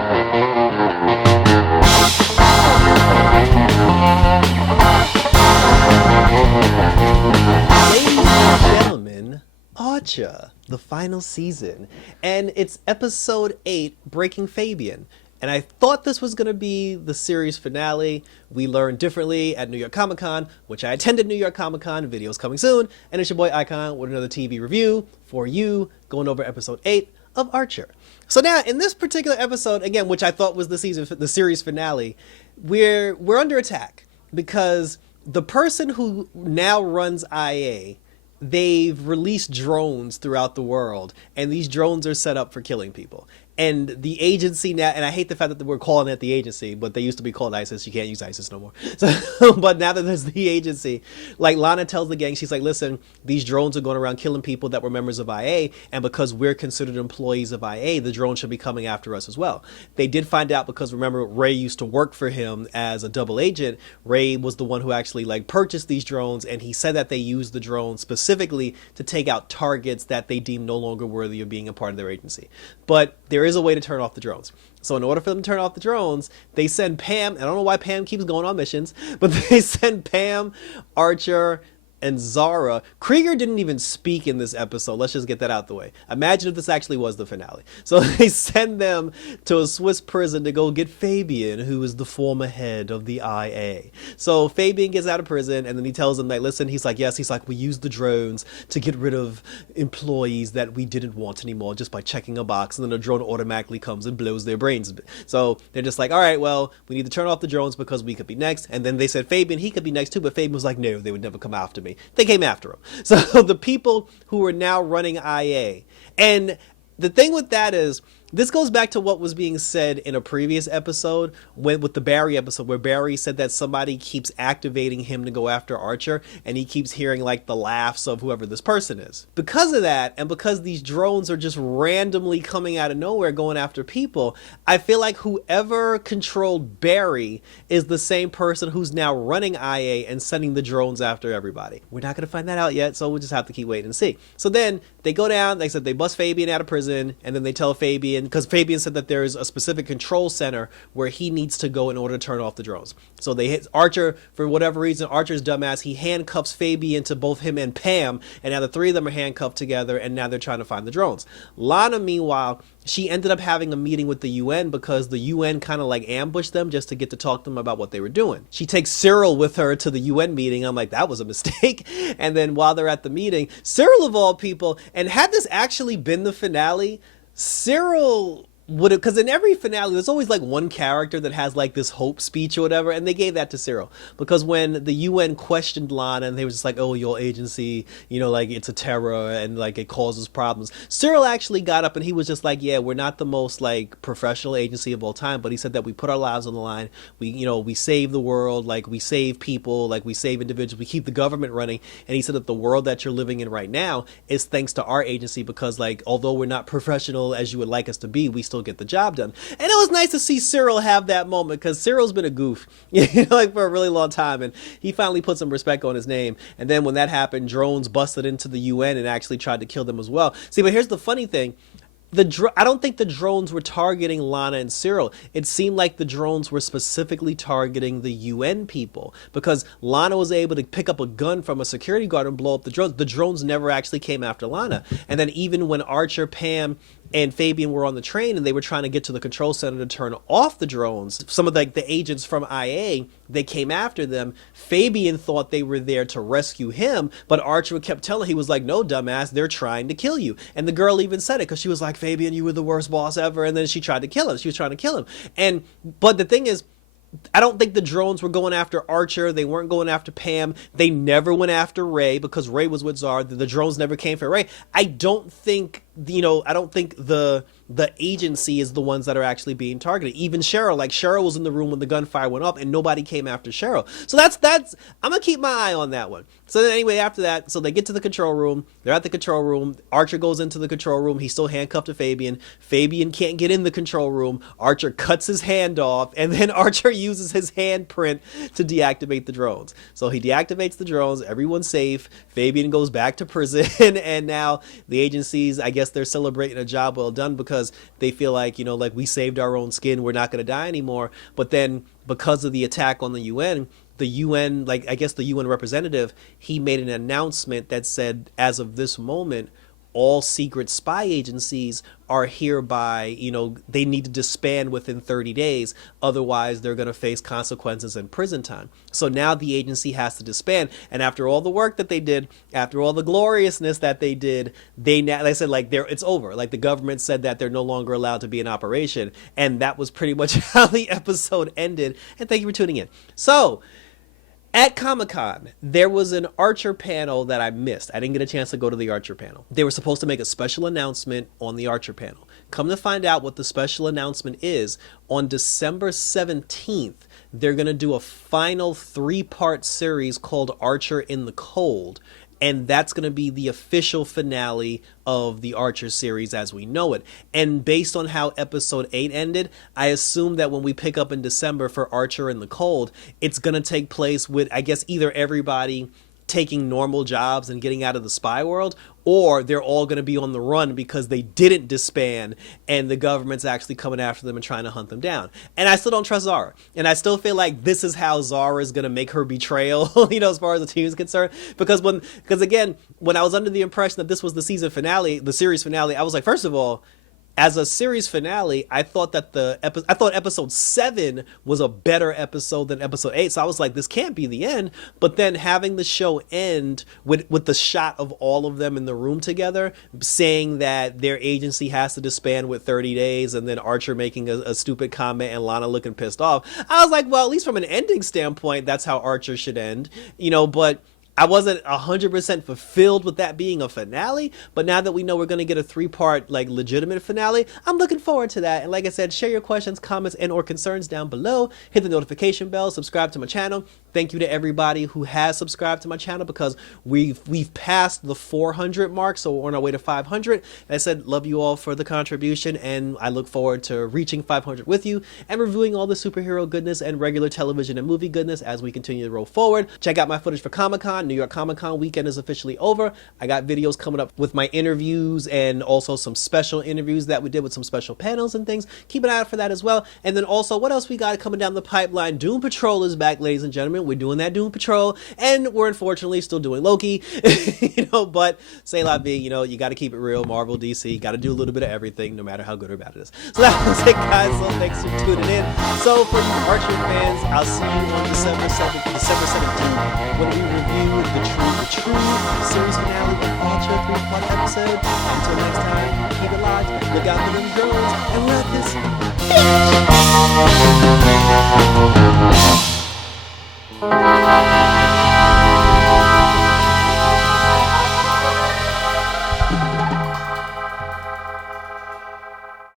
Ladies and gentlemen, Archer, the final season, and it's episode 8, Breaking Fabian. And I thought this was going to be the series finale. We learned differently at New York Comic Con, which I attended New York Comic Con. Videos coming soon. And it's your boy Icon with another TV review for you, going over episode 8 of Archer. So now, in this particular episode, again, which I thought was the series finale, we're under attack because the person who now runs IA, they've released drones throughout the world, and these drones are set up for killing people. And the agency now, and I hate the fact that we're calling it the agency, but they used to be called ISIS. You can't use ISIS no more. So, but now that there's the agency, like Lana tells the gang, she's like, listen, these drones are going around killing people that were members of IA, and because we're considered employees of IA, the drones should be coming after us as well. They did find out because, remember, Ray used to work for him as a double agent. Ray was the one who actually purchased these drones, and he said that they used the drones specifically to take out targets that they deemed no longer worthy of being a part of their agency. But there is a way to turn off the drones. So in order for them to turn off the drones, they send Pam. I don't know why Pam keeps going on missions, but they send Pam, Archer, and Zara. Krieger didn't even speak in this episode. Let's just get that out the way. Imagine if this actually was the finale. So they send them to a Swiss prison to go get Fabian, who is the former head of the IA. So Fabian gets out of prison, and then he tells them, like, listen, he's like, yes, he's like, we used the drones to get rid of employees that we didn't want anymore just by checking a box, and then the drone automatically comes and blows their brains. So they're just like, all right, well, we need to turn off the drones because we could be next. And then they said Fabian, he could be next too, but Fabian was like, no, they would never come after me. They came after him. So the people who are now running IA, and the thing with that is, this goes back to what was being said in a previous episode with the Barry episode, where Barry said that somebody keeps activating him to go after Archer, and he keeps hearing like the laughs of whoever this person is. Because of that, and because these drones are just randomly coming out of nowhere going after people, I feel like whoever controlled Barry is the same person who's now running IA and sending the drones after everybody. We're not going to find that out yet, so we'll just have to keep waiting and see. So then they go down, like I said, they bust Fabian out of prison, and then they tell Fabian, because Fabian said that there is a specific control center where he needs to go in order to turn off the drones. So they hit Archer, for whatever reason, Archer's dumbass, he handcuffs Fabian to both him and Pam, and now the three of them are handcuffed together, and now they're trying to find the drones. Lana, meanwhile, she ended up having a meeting with the UN because the UN kind of ambushed them just to get to talk to them about what they were doing. She takes Cyril with her to the UN meeting. I'm like, that was a mistake. And then while they're at the meeting, Cyril of all people, and had this actually been the finale, Cyril would have, because in every finale there's always one character that has this hope speech or whatever, and they gave that to Cyril because when the UN questioned Lana and they were just like, oh, your agency, it's a terror and it causes problems, Cyril actually got up and he was just like, yeah, we're not the most professional agency of all time, but he said that we put our lives on the line, we save the world, we save people, we save individuals, we keep the government running. And he said that the world that you're living in right now is thanks to our agency because although we're not professional as you would like us to be, we still get the job done. And it was nice to see Cyril have that moment because Cyril's been a goof for a really long time, and he finally put some respect on his name. And then when that happened, drones busted into the UN and actually tried to kill them as well. See, but here's the funny thing. I don't think the drones were targeting Lana and Cyril. It seemed like the drones were specifically targeting the UN people because Lana was able to pick up a gun from a security guard and blow up the drones. The drones never actually came after Lana. And then even when Archer, Pam, and Fabian were on the train and they were trying to get to the control center to turn off the drones, some of the agents from IA, they came after them. Fabian thought they were there to rescue him, but Archer kept telling, he was like, no, dumbass, they're trying to kill you. And the girl even said it because she was like, Fabian, you were the worst boss ever. And then she tried to kill him. She was trying to kill him. But the thing is, I don't think the drones were going after Archer. They weren't going after Pam. They never went after Ray because Ray was with Zara. The drones never came for Ray. I don't think the agency is the ones that are actually being targeted. Even Cheryl, Cheryl was in the room when the gunfire went up and nobody came after Cheryl. So that's I'm gonna keep my eye on that one. So then anyway, after that, so they get to the control room. They're at the control room. Archer goes into the control room. He's still handcuffed to Fabian. Fabian can't get in the control room. Archer cuts his hand off, and then Archer uses his handprint to deactivate the drones. So he deactivates the drones. Everyone's safe. Fabian goes back to prison, and now the agency's, I guess, guess they're celebrating a job well done because they feel like, like we saved our own skin, we're not going to die anymore. But then because of the attack on the UN, like I guess the UN representative, he made an announcement that said, as of this moment, all secret spy agencies are hereby, they need to disband within 30 days. Otherwise, they're going to face consequences and prison time. So now the agency has to disband. And after all the work that they did, after all the gloriousness that they did, they said, like, it's over. Like, the government said that they're no longer allowed to be in operation. And that was pretty much how the episode ended. And thank you for tuning in. So, at Comic-Con, there was an Archer panel that I missed. I didn't get a chance to go to the Archer panel. They were supposed to make a special announcement on the Archer panel. Come to find out what the special announcement is, on December 17th, they're going to do a final 3-part series called Archer in the Cold. And that's going to be the official finale of the Archer series as we know it. And based on how episode 8 ended, I assume that when we pick up in December for Archer in the Cold, it's going to take place with, I guess, either everybody taking normal jobs and getting out of the spy world, or they're all going to be on the run because they didn't disband and the government's actually coming after them and trying to hunt them down. And I still don't trust Zara. And I still feel like this is how Zara is going to make her betrayal, as far as the team is concerned. Because again, when I was under the impression that this was the season finale, the series finale, I was like, first of all, as a series finale, I thought that episode 7 was a better episode than episode 8. So I was like, this can't be the end. But then having the show end with the shot of all of them in the room together, saying that their agency has to disband with 30 days, and then Archer making a stupid comment and Lana looking pissed off, I was like, well, at least from an ending standpoint, that's how Archer should end, but I wasn't 100% fulfilled with that being a finale, but now that we know we're going to get a 3-part, like, legitimate finale, I'm looking forward to that. And like I said, share your questions, comments, and or concerns down below. Hit the notification bell, subscribe to my channel. Thank you to everybody who has subscribed to my channel, because we've passed the 400 mark, so we're on our way to 500. And I said, love you all for the contribution, and I look forward to reaching 500 with you and reviewing all the superhero goodness and regular television and movie goodness as we continue to roll forward. Check out my footage for Comic-Con. New York Comic Con weekend is officially over. I got videos coming up with my interviews and also some special interviews that we did with some special panels and things. Keep an eye out for that as well. And then also, what else we got coming down the pipeline? Doom Patrol is back, ladies and gentlemen. We're doing that Doom Patrol, and we're unfortunately still doing Loki. But say la vie, you got to keep it real. Marvel, DC, got to do a little bit of everything, no matter how good or bad it is. So that was it, guys. So thanks for tuning in. So for you Archer fans, I'll see you on December 17th when we review the true series finale of Archer 3-part episode. Until next time, keep it locked, look out for them drones, and we're at this.